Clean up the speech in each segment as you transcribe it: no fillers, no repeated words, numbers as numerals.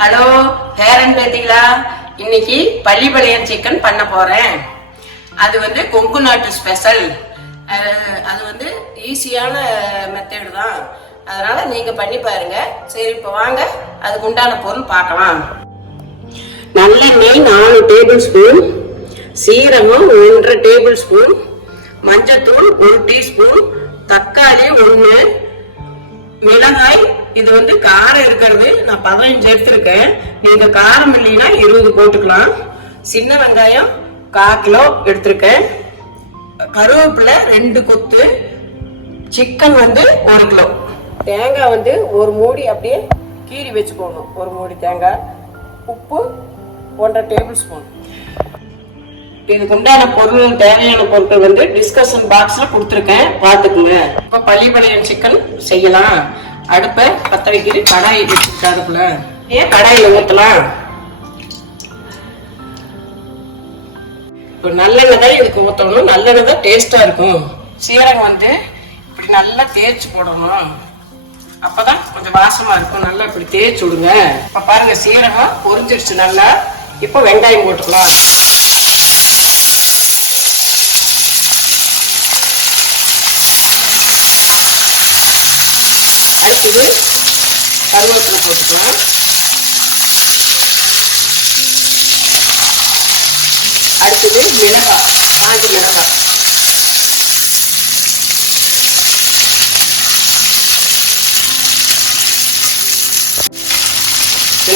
Hello பேரன் பேத்திகளா, இன்னைக்கு Pallipalayam chicken பண்ண போறேன். அது வந்து கொங்கு நாட்டு ஸ்பெஷல். அது வந்து ஈஸியான மெத்தட் தான், அதனால நீங்க பண்ணி பாருங்க. சரி, இப்போ வாங்க அதுக்கு உண்டான பொருள் பார்க்கலாம். நல்லெண்ணெய் 4 டேபிள் ஸ்பூன், சீரகம் 1.5 டேபிள் ஸ்பூன், மஞ்சத்தூள் 1 டீஸ்பூன், தக்காளி 1, மிளகாய் இது வந்து காரம் இருக்கிறது நான் 15 எடுத்திருக்கேன். நீங்க காரம் இல்லைன்னா 20 போட்டுக்கலாம். சின்ன வெங்காயம் 1/4 கிலோ எடுத்திருக்கேன். கருவேப்பிலை 2 கொத்து, சிக்கன் வந்து 1 கிலோ, தேங்காய் வந்து 1 மூடி அப்படியே கீறி வச்சுக்கோங்க, 1 மூடி தேங்காய், உப்பு 1.5 டேபிள் ஸ்பூன். இதுக்கு உண்டான பொருள், தேவையான பொருட்கள் வந்து டிஸ்கஷன் பாக்ஸ்ல கொடுத்துருக்கேன், பாத்துக்குங்க. இப்ப பள்ளிப்பாளையம் சிக்கன் செய்யலாம். அடுப்பை பத்த வைக்கிட்டு கடாயை வச்சுக்கிட்டு அதுக்குள்ள கடாயில ஊத்தலாம். இப்போ நல்லெண்ணெய் தான் இதுக்கு ஊற்றணும், நல்லெண்ணெய் தான் டேஸ்டா இருக்கும். சீரகம் வந்து இப்படி நல்லா தேய்ச்சி போடணும், அப்பதான் கொஞ்சம் வாசமா இருக்கும். நல்லா இப்படி தேய்ச்சி விடுங்க. இப்ப பாருங்க சீரகம் பொரிஞ்சிருச்சு நல்லா. இப்போ வெங்காயம் போட்டுக்கலாம். அடுத்தது கருவேப்பிலை போட்டுக்கலாம். அடுத்தது மிளகாய், காஞ்ச மிளகாய்.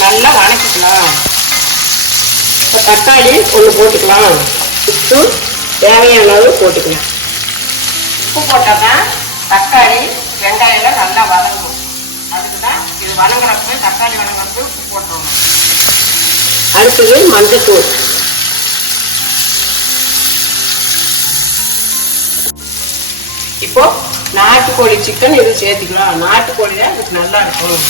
நல்லா வணக்கிக்கலாம். இப்போ தக்காளி 1 போட்டுக்கலாம். உப்பு தேவையான அளவு போட்டுக்கலாம். உப்பு போட்டாதான் தக்காளி வெங்காயம் நல்லா வதங்கும். அதுக்கு தான் இது வதங்குறப்ப, தக்காளி வதங்குறப்ப உப்பு போட்டுருணும். அடுத்தது மஞ்சத்தூள். இப்போ நாட்டுக்கோழி சிக்கன் இது சேர்த்துக்கலாம். நாட்டுக்கோழி தான் இதுக்கு நல்லா இருக்கும்.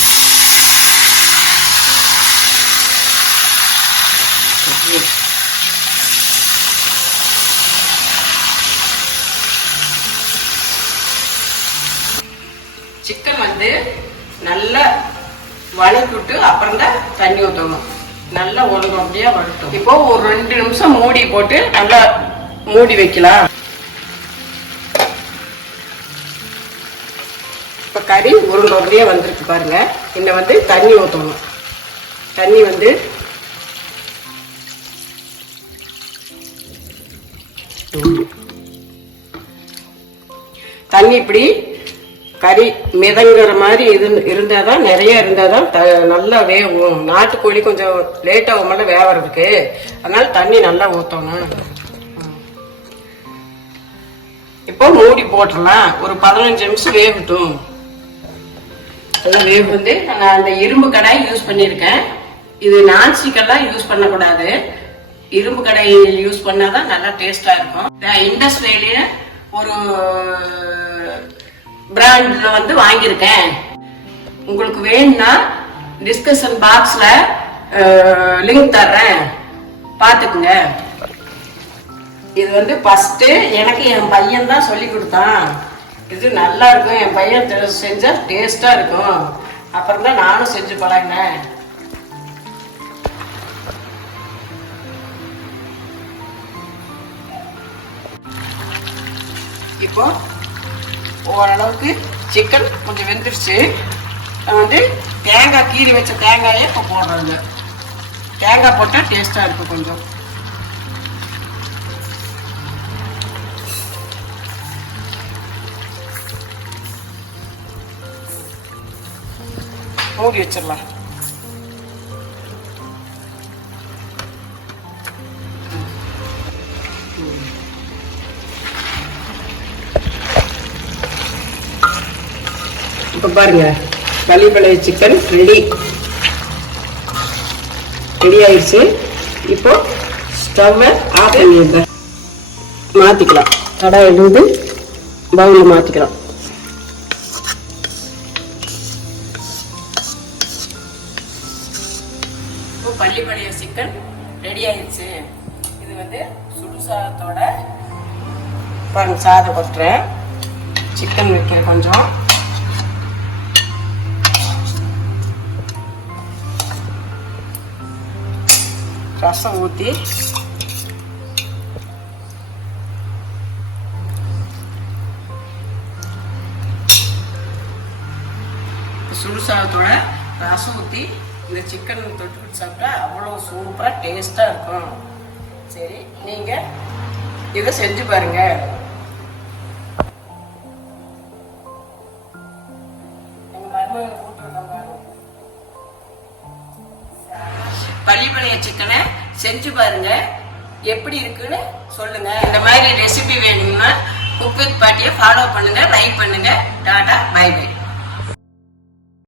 சிக்கன் வந்து நல்லா வதக்கிட்டு அப்புறம் தான் தண்ணி ஊற்றணும். நல்லா ஒழுங்கா வதட்டும். இப்போ ஒரு 2 நிமிஷம் மூடி போட்டு நல்லா மூடி வைக்கலாம். இப்போ கறி உருண்டையா வந்துருக்கு பாருங்க. இன்னும் வந்து தண்ணி ஊற்றணும். தண்ணி வந்து தண்ணி இப்படி கறி மிதங்குற மாதிரி இருந்தாதான், நிறைய இருந்தாதான் நல்லா வேகும். நாட்டுக்கோழி கொஞ்சம் லேட் ஆகும்ல வேவறதுக்கு, அதனால தண்ணி நல்லா ஊற்றணும். இப்போ மூடி போட்டுடலாம். ஒரு 15 நிமிஷம் வேகட்டும். வேவு வந்து நான் அந்த இரும்பு கடாய் யூஸ் பண்ணியிருக்கேன். இது நான்ஸ்டிக்கெல்லாம் யூஸ் பண்ணக்கூடாது, இரும்பு கடாய் யூஸ் பண்ணாதான் நல்லா டேஸ்டா இருக்கும். இண்டஸ்ட்ரியில ஒரு பிராண்ட்ல வந்து வாங்கியிருக்கேன். உங்களுக்கு வேணும்னா டிஸ்கஷன் பாக்ஸ்ல லிங்க் தர்றேன், பாத்துக்குங்க. இது வந்து ஃபர்ஸ்ட் எனக்கு என் பையன் தான் சொல்லி கொடுத்தான். இது நல்லா இருக்கும், என் பையன் செஞ்சா டேஸ்டா இருக்கும். அப்புறம் தான் நானும் செஞ்சு பழகினேன். இப்போ ஓரளவுக்கு சிக்கன் கொஞ்சம் வெந்துருச்சு. வந்து தேங்காய் கீறி வச்ச தேங்காயை இப்போ போடுறாங்க. தேங்காய் போட்டால் டேஸ்டா இருக்கும். கொஞ்சம் மூடி வச்சிடலாம். இப்போ பாருங்க பள்ளிப்பாளையம் சிக்கன் ரெடி ஆயிடுச்சு. இப்போ ஸ்டவ்வை ஆஃப் பண்ணிடுங்க. மாத்திக்கலாம். கடாயிலிருந்து பவுலில் மாத்திக்கலாம். இப்போ பள்ளிப்பாளையம் சிக்கன் ரெடி ஆயிடுச்சு. இது வந்து சுடு சாதத்தோட பாருங்க, சாதம் கொட்டுறேன், சிக்கன் வைக்கிறேன் கொஞ்சம். ரசம் ஊற்றி சுடுசாதத்தோட ரசம் ஊற்றி இந்த சிக்கன் தொட்டுக்கிட்டு சாப்பிட்டா அவ்வளோ சூப்பராக டேஸ்ட்டாக இருக்கும். சரி, நீங்கள் இதை செஞ்சு பாருங்க. பள்ளிப்பாளைய சிக்கனை செஞ்சு பாருங்க, எப்படி இருக்குன்னு சொல்லுங்க. இந்த மாதிரி ரெசிபி வேணும்னா குக் வித் பாட்டியை ஃபாலோ பண்ணுங்க, லைக் பண்ணுங்க. Ta-ta, bye by.